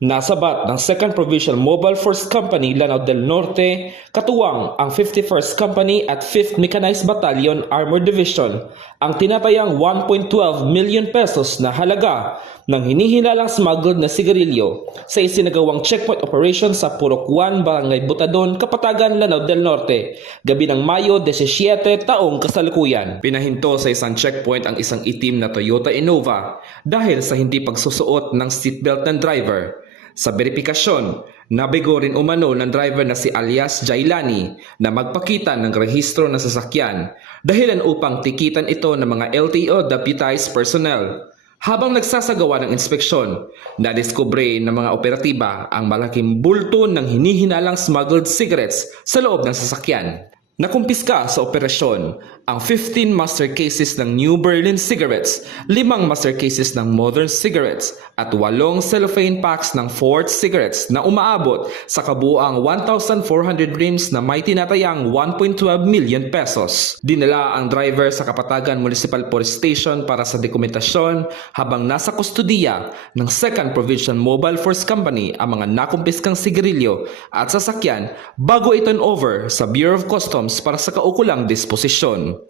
Nasabat ng 2nd Provincial Mobile Force Company Lanao del Norte, katuwang ang 51st Company at 5th Mechanized Battalion Armored Division ang tinatayang 1.12 million pesos na halaga ng hinihinalang smuggled na sigarilyo sa isinagawang checkpoint operation sa Purok 1, Barangay Butadon, Kapatagan, Lanao del Norte, gabi ng Mayo 17 taong kasalukuyan. Pinahinto sa isang checkpoint ang isang itim na Toyota Innova dahil sa hindi pagsusuot ng seatbelt ng driver. Sa beripikasyon, nabigo rin umano ng driver na si alias Jailani na magpakita ng rehistro ng sasakyan dahilan upang tikitan ito ng mga LTO deputized personnel. Habang nagsasagawa ng inspeksyon, nadiskubre ng mga operatiba ang malaking bulto ng hinihinalang smuggled cigarettes sa loob ng sasakyan. Nakumpiska sa operasyon ang 15 master cases ng New Berlin cigarettes, 5 master cases ng Modern cigarettes at 8 cellophane packs ng Ford cigarettes na umaabot sa kabuuang 1,400 rims na may tinatayang 1.12 million pesos. Dinala ang driver sa Kapatagan Municipal Police Station para sa dokumentasyon habang nasa kustudiya ng 2nd Provincial Mobile Force Company ang mga nakumpiskang sigarilyo at sasakyan bago i-turn over sa Bureau of Customs para sa kaukulang disposisyon.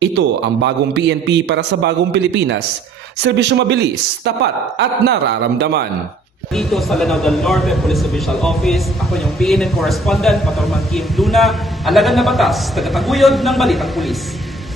Ito ang bagong PNP para sa bagong Pilipinas. Serbisyo mabilis, tapat at nararamdaman. Dito sa Lanao del Norte Police Official Office, ako yung PNN Correspondent, Patrolman Kim Luna, alagad na batas, tagataguyod ng Balitang Pulis.